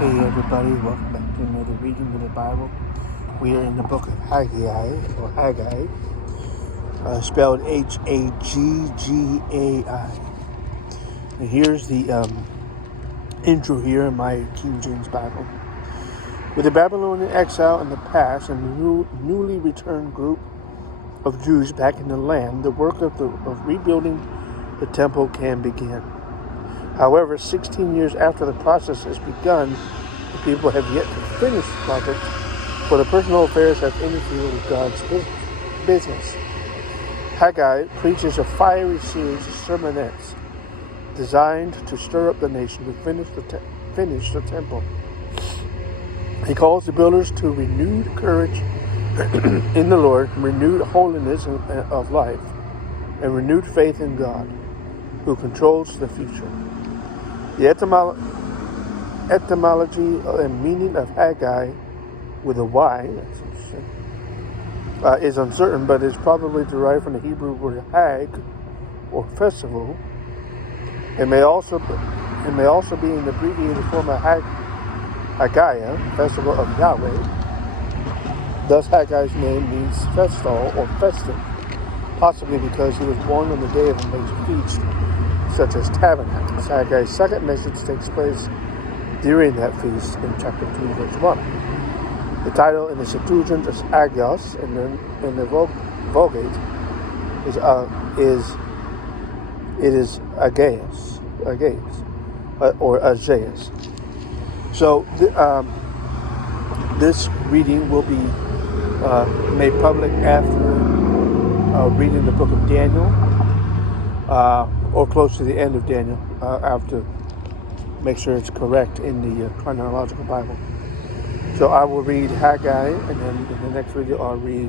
Hey everybody, welcome back to another reading of the Bible. We are in the book of Haggai, spelled Haggai. And here's the intro here in my King James Bible. With the Babylonian exile in the past and the newly returned group of Jews back in the land, the work of rebuilding the temple can begin. However, 16 years after the process has begun, the people have yet to finish the project, for the personal affairs have interfered with God's business. Haggai preaches a fiery series of sermonettes designed to stir up the nation to finish the temple. He calls the builders to renewed courage in the Lord, renewed holiness of life, and renewed faith in God, who controls the future. The etymology and meaning of Haggai with a Y, that's interesting, is uncertain, but is probably derived from the Hebrew word Hag, or festival. It may also be an abbreviated form of Haggai, festival of Yahweh. Thus, Haggai's name means festal or festive, possibly because he was born on the day of a major feast, such as tabernacles. Haggai's second message takes place during that feast in chapter 2, verse 1. The title in the Septuagint is Agios, and then in the Vulgate is Aggeus, or Aggeus. So this reading will be made public after reading the book of Daniel. Or close to the end of Daniel. I have to make sure it's correct in the chronological Bible. So I will read Haggai, and then in the next video I'll read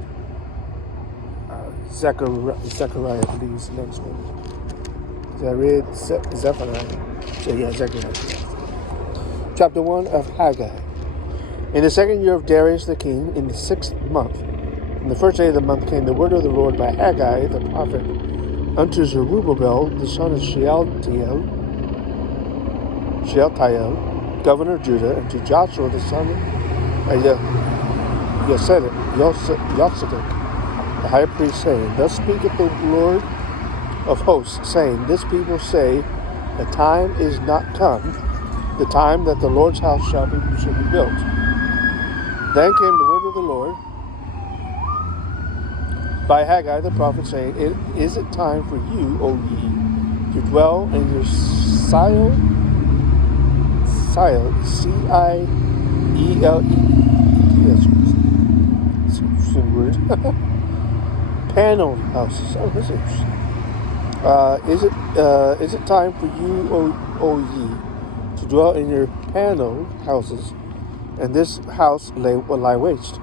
Zechariah, I believe is the next one. So I read Zephaniah. So yeah, Zechariah. Chapter 1 of Haggai. In the second year of Darius the king, in the 6th month, on the first day of the month came the word of the Lord by Haggai the prophet, unto Zerubbabel, the son of Shealtiel, governor of Judah, and to Joshua, the son of Yosedek, the high priest, saying, Thus speaketh the Lord of hosts, saying, This people say, the time is not come, the time that the Lord's house shall be built. Then came the word of the Lord by Haggai the prophet, saying, Is it time for you, O ye, to dwell in your Ciele, Ciele, yes, it's an interesting word, paneled houses. Oh, that's interesting. Is it time for you, O ye, to dwell in your paneled houses, and this house will lie waste?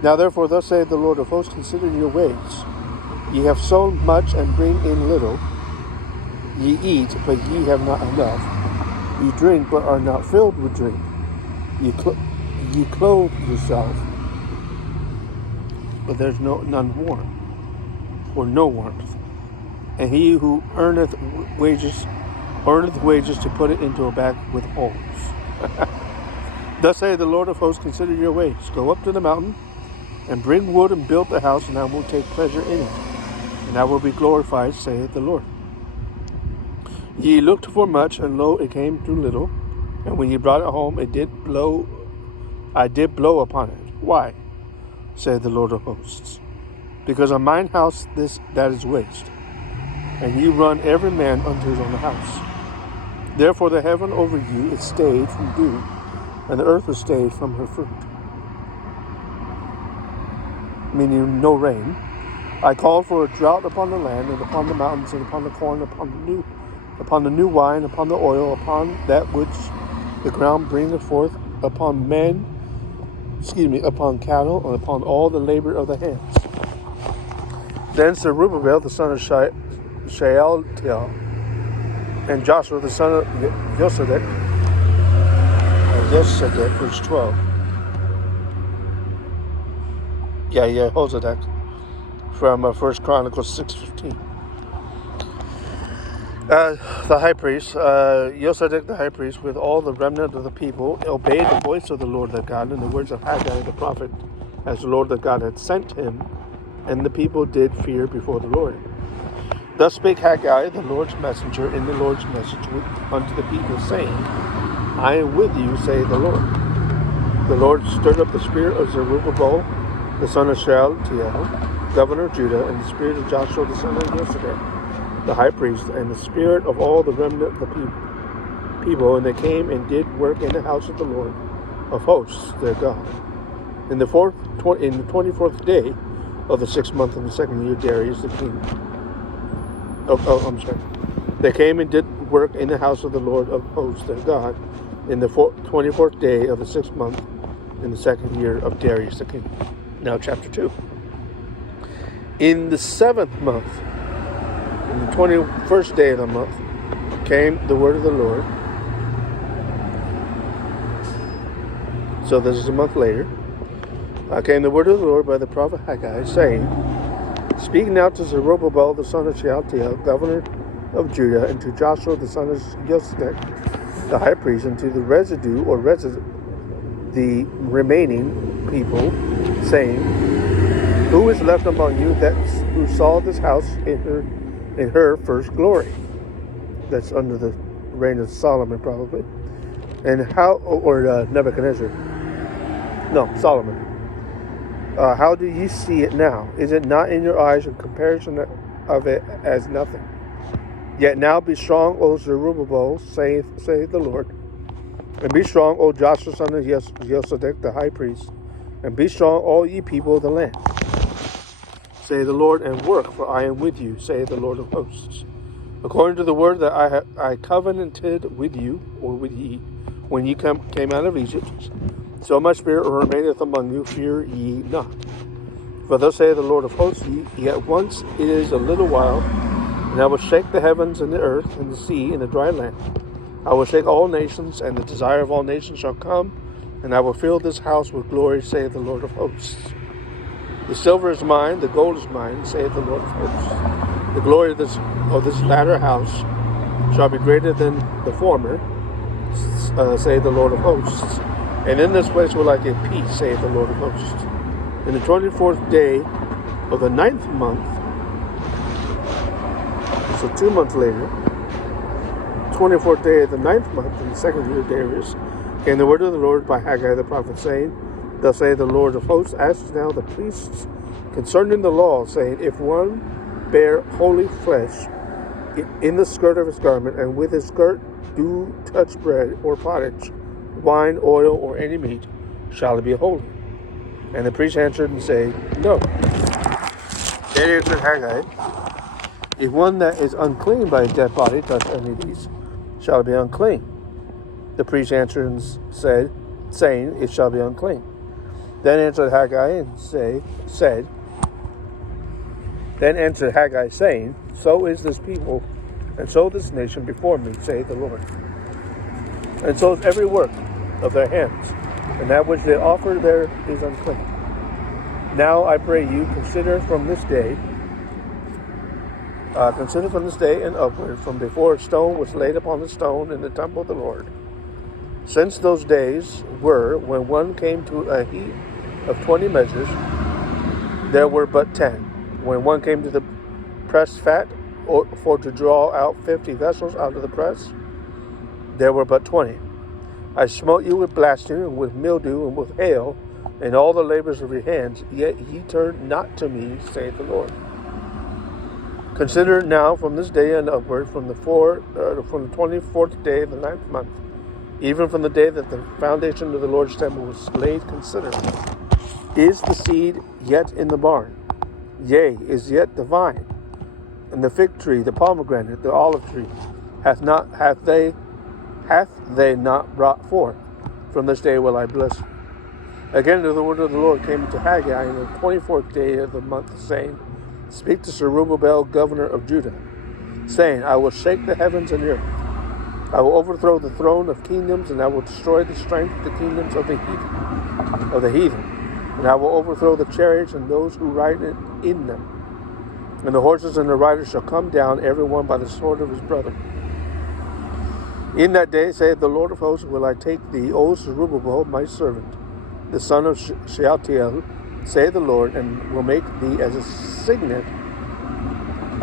Now therefore, thus saith the Lord of hosts, consider your ways. Ye have sown much and bring in little. Ye eat, but ye have not enough. Ye drink, but are not filled with drink. Ye clothe yourself, but there's none warm, or no warmth. And he who earneth wages to put it into a bag with holes. Thus saith the Lord of hosts, consider your ways. Go up to the mountain, and bring wood and build the house, and I will take pleasure in it, and I will be glorified, saith the Lord. Ye looked for much, and lo, it came to little, and when ye brought it home, I did blow upon it. Why? saith the Lord of hosts. Because on mine house that is waste, and ye run every man unto his own house. Therefore the heaven over you is stayed from dew, and the earth was stayed from her fruit, meaning no rain. I called for a drought upon the land, and upon the mountains, and upon the corn, upon the new wine, upon the oil, upon that which the ground bringeth forth, upon cattle, and upon all the labor of the hands. Then Zerubbabel, the son of Shealtiel, and Joshua, the son of Yosedek, verse 12. Hosedek, from 1 Chronicles 6:15. The high priest, Yosadek the high priest, with all the remnant of the people, obeyed the voice of the Lord their God and the words of Haggai the prophet, as the Lord their God had sent him, and the people did fear before the Lord. Thus spake Haggai, the Lord's messenger, in the Lord's message unto the people, saying, I am with you, saith the Lord. The Lord stirred up the spirit of Zerubbabel, the son of Shealtiel, governor of Judah, and the spirit of Joshua, the son of Yosadek, the high priest, and the spirit of all the remnant of the people, and they came and did work in the house of the Lord of hosts, their God. In the 24th day of the 6th month of the 2nd year, Darius the king. They came and did work in the house of the Lord of hosts, their God, in the 24th day of the 6th month in the 2nd year of Darius the king. Now, chapter 2. In the 7th month, in the 21st day of the month, came the word of the Lord. So this is a month later. Came the word of the Lord by the prophet Haggai, saying, Speak now to Zerubbabel the son of Shealtiel, governor of Judah, and to Joshua the son of Yosadek, the high priest, and to the residue or the remaining people, saying, Who is left among you who saw this house in her first glory? That's under the reign of Solomon, probably. And Nebuchadnezzar. No, Solomon. How do you see it now? Is it not in your eyes in comparison of it as nothing? Yet now be strong, O Zerubbabel, saith the Lord. And be strong, O Joshua, son of Yosadek, the high priest. And be strong, all ye people of the land. Say the Lord, and work, for I am with you, saith the Lord of hosts. According to the word that I covenanted with you, or with ye, when ye came out of Egypt, so my spirit remaineth among you, fear ye not. For thus saith the Lord of hosts, yet once it is a little while, and I will shake the heavens and the earth and the sea and the dry land. I will shake all nations, and the desire of all nations shall come, and I will fill this house with glory, saith the Lord of hosts. The silver is mine, the gold is mine, saith the Lord of hosts. The glory of this latter house shall be greater than the former, saith the Lord of hosts. And in this place will I give peace, saith the Lord of hosts. In the 24th day of the 9th month, so 2 months later, 24th day of the 9th month in the 2nd year of Darius, came the word of the Lord by Haggai the prophet, saying, Thus saith the Lord of hosts, ask now the priests concerning the law, saying, If one bear holy flesh in the skirt of his garment, and with his skirt do touch bread or pottage, wine, oil, or any meat, shall it be holy? And the priest answered and said, No. Then answered Haggai, If one that is unclean by a dead body touch any of these, shall it be unclean? The priest answered and said, saying, It shall be unclean. Then answered Haggai, saying, So is this people, and so this nation before me, saith the Lord. And so is every work of their hands, and that which they offer there is unclean. Now I pray you, consider from this day and upward, from before a stone was laid upon the stone in the temple of the Lord. Since those days were when one came to a heap of 20 measures, there were but 10. When one came to the press fat, for to draw out 50 vessels out of the press, there were but 20. I smote you with blasting, and with mildew, and with hail, and all the labors of your hands, yet ye turned not to me, saith the Lord. Consider now from this day and upward, from the 24th day of the 9th month, even from the day that the foundation of the Lord's temple was laid, consider. Is the seed yet in the barn? Yea, is yet the vine, and the fig tree, the pomegranate, the olive tree, hath they not brought forth? From this day will I bless you. Again, the word of the Lord came to Haggai in the 24th day of the month, saying, Speak to Zerubbabel, governor of Judah, saying, I will shake the heavens and earth. I will overthrow the throne of kingdoms, and I will destroy the strength of the kingdoms of the heathen. And I will overthrow the chariots and those who ride in them. And the horses and the riders shall come down, every one by the sword of his brother. In that day, saith the Lord of hosts, will I take thee, O Zerubbabel, my servant, the son of Shealtiel, saith the Lord, and will make thee as a signet,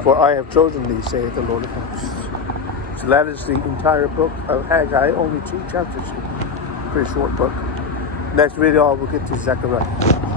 for I have chosen thee, saith the Lord of hosts. So that is the entire book of Haggai, only 2 chapters. Pretty short book. Next video, we'll get to Zechariah.